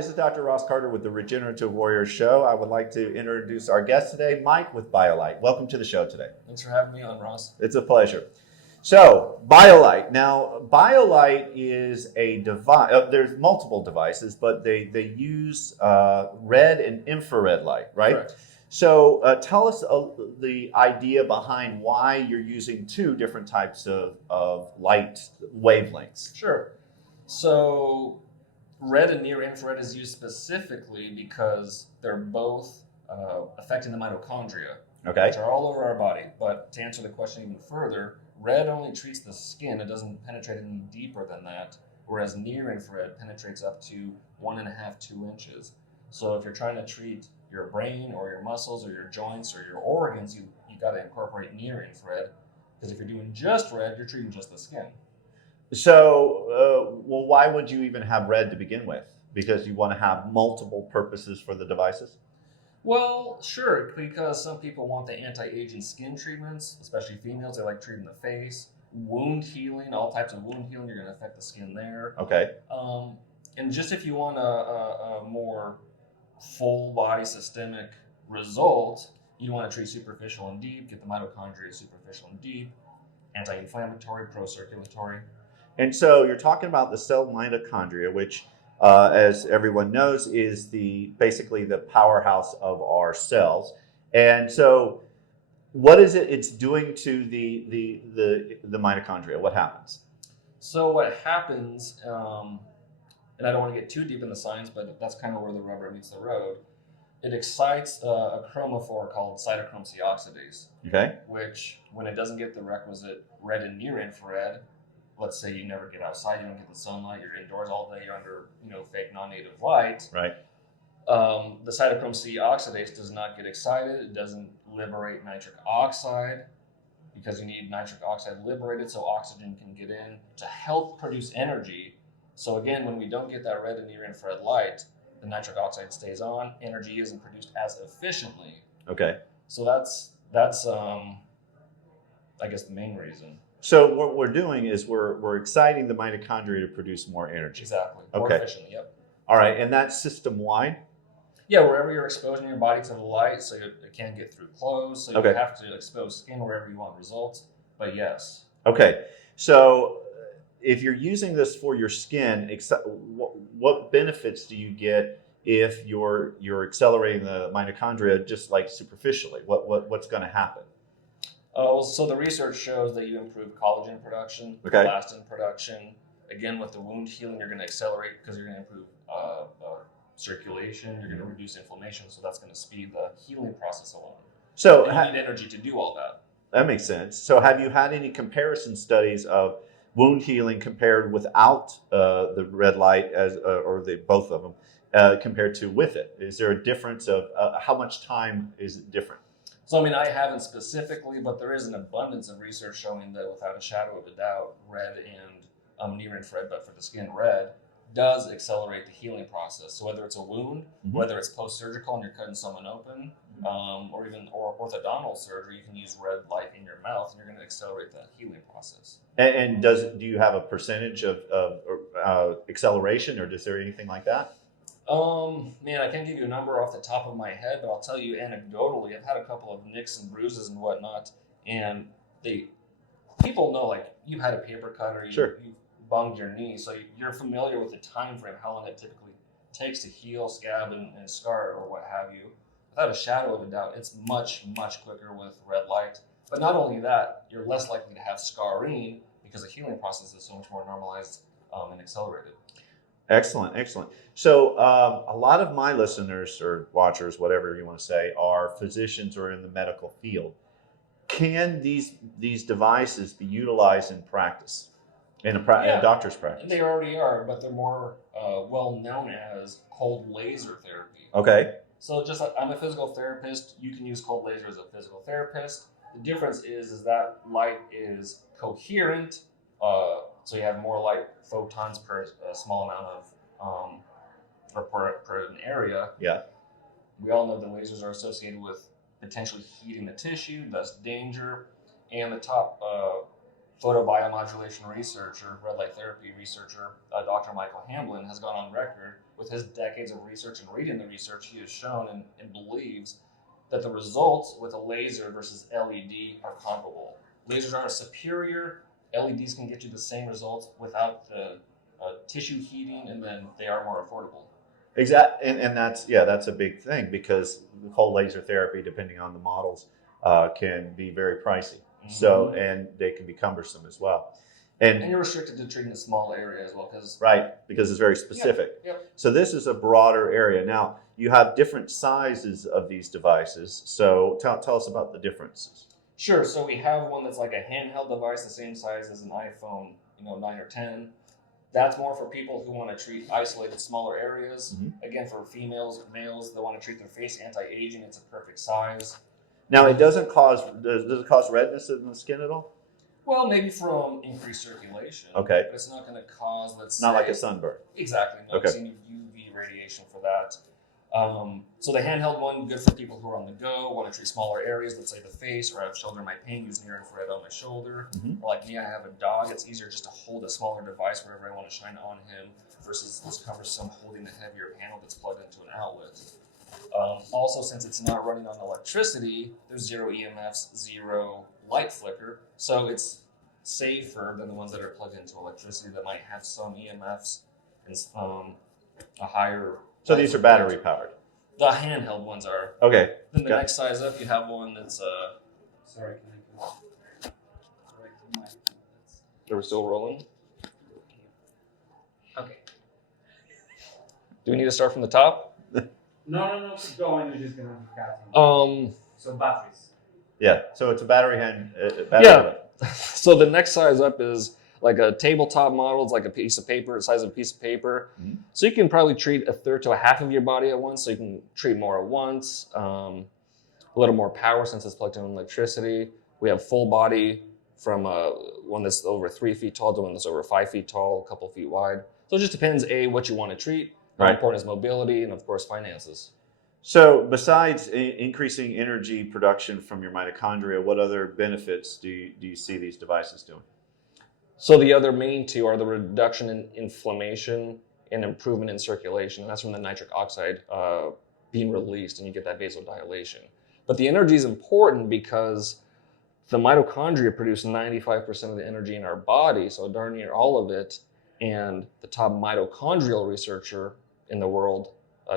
this is Dr. Ross Carter with the Regenerative Warrior Show. I would like to introduce our guest today, Mike with BioLight. Welcome to the show today. Thanks for having me on, Ross. It's a pleasure. So, BioLight. Now, BioLight is a device. There's multiple devices, but they use red and infrared light, right? Correct. So, tell us the idea behind why you're using two different types of light wavelengths. Sure. So, red and near infrared is used specifically because they're both affecting the mitochondria, Okay. which are all over our body. But to answer the question even further, red only treats the skin. It doesn't penetrate any deeper than that, whereas near infrared penetrates up to 1.5 to 2 inches. So if you're trying to treat your brain or your muscles or your joints or your organs, you got to incorporate near infrared, because if you're doing just red, you're treating just the skin. So, well, why would you even have red to begin with? Because you want to have multiple purposes for the devices? Well, sure, because some people want the anti-aging skin treatments, especially females. They like treating the face, wound healing, all types of wound healing. You're going to affect the skin there. Okay. And just if you want a more full body systemic result, you want to treat superficial and deep, get the mitochondria superficial and deep, anti-inflammatory, pro-circulatory. And so you're talking about the cell mitochondria, which, as everyone knows, is basically the powerhouse of our cells. And so, what is it's doing to the mitochondria? What happens? So what happens, and I don't want to get too deep in the science, but that's kind of where the rubber meets the road. It excites a chromophore called cytochrome C oxidase, Okay. which, when it doesn't get the requisite red and near infrared, let's say you never get outside, you don't get the sunlight, you're indoors all day, you're under fake non-native light. Right. The cytochrome C oxidase does not get excited. It doesn't liberate nitric oxide, because you need nitric oxide liberated so oxygen can get in to help produce energy. So again, when we don't get that red and near infrared light, the nitric oxide stays on, energy isn't produced as efficiently. Okay. So that's I guess the main reason. So what we're doing is we're exciting the mitochondria to produce more energy. Exactly. More Okay. efficiently, yep. All right, and that's system-wide? Yeah, wherever you're exposing your body to the light, so it can't get through clothes, so Okay. you have to expose skin wherever you want results, but yes. Okay, so if you're using this for your skin, what benefits do you get if you're accelerating the mitochondria just like superficially? What's going to happen? So the research shows that you improve collagen production, Okay. elastin production. Again, with the wound healing, you're going to accelerate because you're going to improve circulation. You're going to reduce inflammation, so that's going to speed the healing process along. So and you need energy to do all that. That makes sense. So have you had any comparison studies of wound healing compared without the red light, or both of them, compared to with it? Is there a difference of how much time is it different? So, I mean, I haven't specifically, but there is an abundance of research showing that without a shadow of a doubt, red and near infrared, but for the skin, red, does accelerate the healing process. So whether it's a wound, whether it's post-surgical and you're cutting someone open, or even orthodontal surgery, you can use red light in your mouth and you're going to accelerate that healing process. And do you have a percentage of acceleration, or is there anything like that? Man, I can't give you a number off the top of my head, but I'll tell you anecdotally, I've had a couple of nicks and bruises and whatnot, and people know, like, you had a paper cut or you bunged your knee, so you're familiar with the time frame, how long it typically takes to heal, scab, and scar, or what have you. Without a shadow of a doubt, it's much, much quicker with red light. But not only that, you're less likely to have scarring because the healing process is so much more normalized and accelerated. Excellent, excellent. So a lot of my listeners or watchers, whatever you want to say, are physicians or in the medical field. Can these devices be utilized in practice, in a doctor's practice? They already are, but they're more well known as cold laser therapy. Okay. So just like I'm a physical therapist, you can use cold laser as a physical therapist. The difference is that light is coherent, so you have more light photons per small amount of per an area. Yeah. We all know that lasers are associated with potentially heating the tissue, thus danger. And the top photobiomodulation researcher, red light therapy researcher, Dr. Michael Hamblin, has gone on record with his decades of research and reading the research. He has shown and believes that the results with a laser versus LED are comparable. Lasers are superior. LEDs can get you the same results without the tissue heating, and then they are more affordable. Exactly, and that's a big thing, because the whole laser therapy, depending on the models, can be very pricey. Mm-hmm. So, and they can be cumbersome as well. And you're restricted to treating a small area as well, because it's very specific. Yep. So this is a broader area. Now, you have different sizes of these devices. So tell us about the differences. Sure. So we have one that's like a handheld device, the same size as an iPhone, 9 or 10. That's more for people who want to treat isolated, smaller areas. Mm-hmm. Again, for females, males that want to treat their face, anti-aging, it's a perfect size. Now, it does it cause redness in the skin at all? Well, maybe from increased circulation. Okay. But it's not going to cause, let's not say, like a sunburn. Exactly. No, Okay. because you need UV radiation for that. So the handheld one, good for people who are on the go, want to treat smaller areas, let's say the face, or I have shoulder my pain, use near infrared on my shoulder. Mm-hmm. Or like me, I have a dog. It's easier just to hold a smaller device wherever I want to shine on him versus this cumbersome holding the heavier panel that's plugged into an outlet. Also, since it's not running on electricity, there's zero EMFs, zero light flicker, so it's safer than the ones that are plugged into electricity that might have some EMFs and a higher. So these are battery powered. The handheld ones are. Okay. Then the next size up, you have one that's Sorry, can I go? Are we still rolling? Okay. Do we need to start from the top? No, keep going. We're just gonna cut some. So batteries. Yeah. So it's a battery Yeah. So the next size up is like a tabletop model. It's like a piece of paper, the size of a piece of paper. Mm-hmm. So you can probably treat a third to a half of your body at once. So you can treat more at once. A little more power since it's plugged in electricity. We have full body from one that's over 3 feet tall to one that's over 5 feet tall, a couple feet wide. So it just depends, what you want to treat. How important is mobility, and of course finances. So besides increasing energy production from your mitochondria, what other benefits do you see these devices doing? So the other main two are the reduction in inflammation and improvement in circulation. And that's from the nitric oxide being released, and you get that vasodilation. But the energy is important because the mitochondria produce 95% of the energy in our body, so darn near all of it. And the top mitochondrial researcher in the world,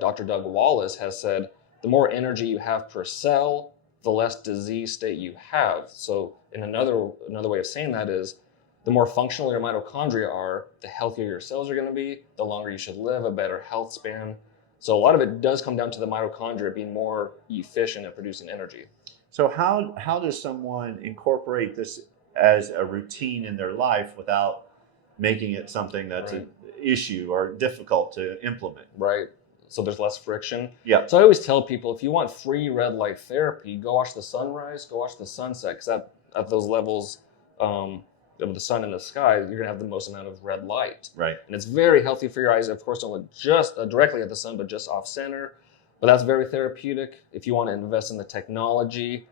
Dr. Doug Wallace, has said the more energy you have per cell, the less disease state you have. So in another way of saying that is, the more functional your mitochondria are, the healthier your cells are going to be, the longer you should live, a better health span. So a lot of it does come down to the mitochondria being more efficient at producing energy. So how does someone incorporate this as a routine in their life without making it something that's an issue or difficult to implement? Right. So there's less friction. Yeah. So I always tell people, if you want free red light therapy, go watch the sunrise, go watch the sunset, because at those levels of the sun in the sky, you're going to have the most amount of red light. Right. And it's very healthy for your eyes. Of course, don't look just directly at the sun, but just off center. But that's very therapeutic. If you want to invest in the technology,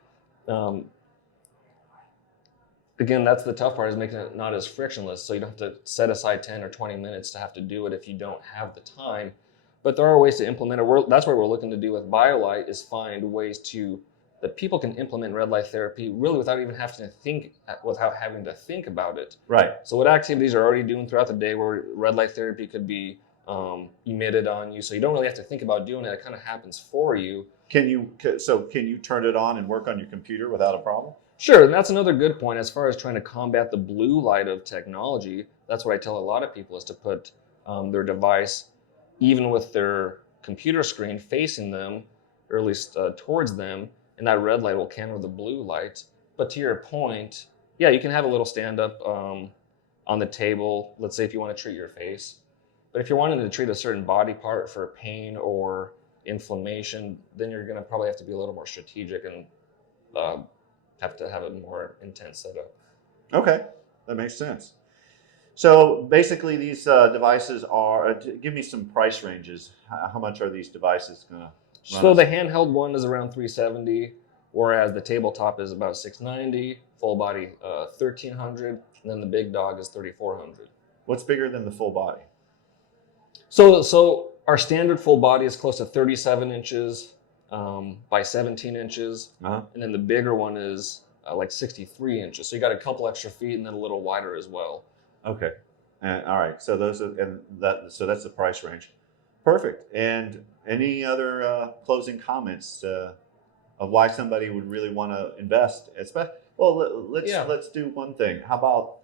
again, that's the tough part, is making it not as frictionless. So you don't have to set aside 10 or 20 minutes to have to do it if you don't have the time. But there are ways to implement it. That's what we're looking to do with BioLight, is find ways that people can implement red light therapy really without even having to think about it. Right. So what activities are already doing throughout the day where red light therapy could be emitted on you, so you don't really have to think about doing it. It kind of happens for you. Can you turn it on and work on your computer without a problem? Sure, and that's another good point as far as trying to combat the blue light of technology. That's what I tell a lot of people, is to put their device, even with their computer screen facing them, or at least towards them, and that red light will counter the blue light. But to your point, yeah, you can have a little stand-up on the table, let's say if you want to treat your face. But if you're wanting to treat a certain body part for pain or inflammation, then you're going to probably have to be a little more strategic and have to have a more intense setup. Okay, that makes sense. So basically, these devices are. Give me some price ranges. How much are these devices going to run? So the handheld one is around $370, whereas the tabletop is about $690. Full body $1,300. and then the big dog is 3,400. What's bigger than the full body? So our standard full body is close to 37 inches by 17 inches, and then the bigger one is like 63 inches. So you got a couple extra feet, and then a little wider as well. Okay, all right. So that's the price range. Perfect. And any other closing comments of why somebody would really want to invest? Well, let's do one thing. How about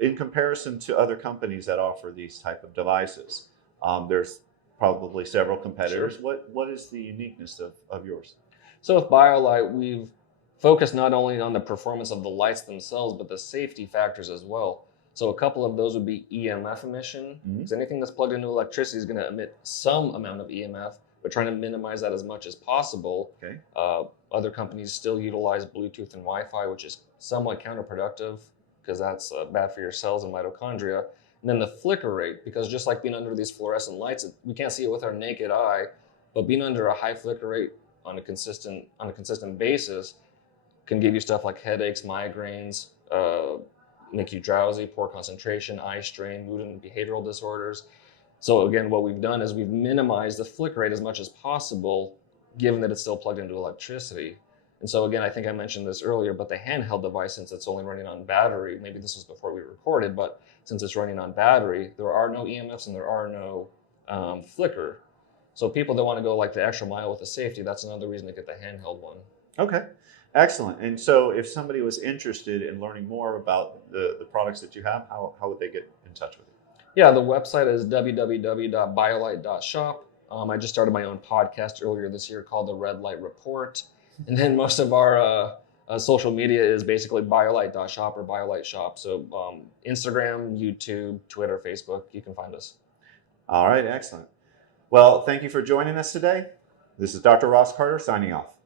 in comparison to other companies that offer these type of devices? There's probably several competitors. Sure. What is the uniqueness of yours? So with BioLight, we've focused not only on the performance of the lights themselves, but the safety factors as well. So a couple of those would be EMF emission, because anything that's plugged into electricity is going to emit some amount of EMF, but trying to minimize that as much as possible. Okay. Other companies still utilize Bluetooth and Wi-Fi, which is somewhat counterproductive because that's bad for your cells and mitochondria. And then the flicker rate, because just like being under these fluorescent lights, we can't see it with our naked eye, but being under a high flicker rate on a consistent basis can give you stuff like headaches, migraines, make you drowsy, poor concentration, eye strain, mood and behavioral disorders. So again, what we've done is we've minimized the flicker rate as much as possible, given that it's still plugged into electricity. And so again, I think I mentioned this earlier, but the handheld device, since it's only running on battery, maybe this was before we recorded, but since it's running on battery, there are no EMFs and there are no flicker. So people that want to go like the extra mile with the safety, that's another reason to get the handheld one. Okay, excellent. And so if somebody was interested in learning more about the products that you have, how would they get in touch with you? Yeah, the website is www.biolight.shop. I just started my own podcast earlier this year called The Red Light Report. And then most of our social media is basically biolight.shop or BioLight shop. So Instagram, YouTube, Twitter, Facebook, you can find us. All right, excellent. Well, thank you for joining us today. This is Dr. Ross Carter signing off.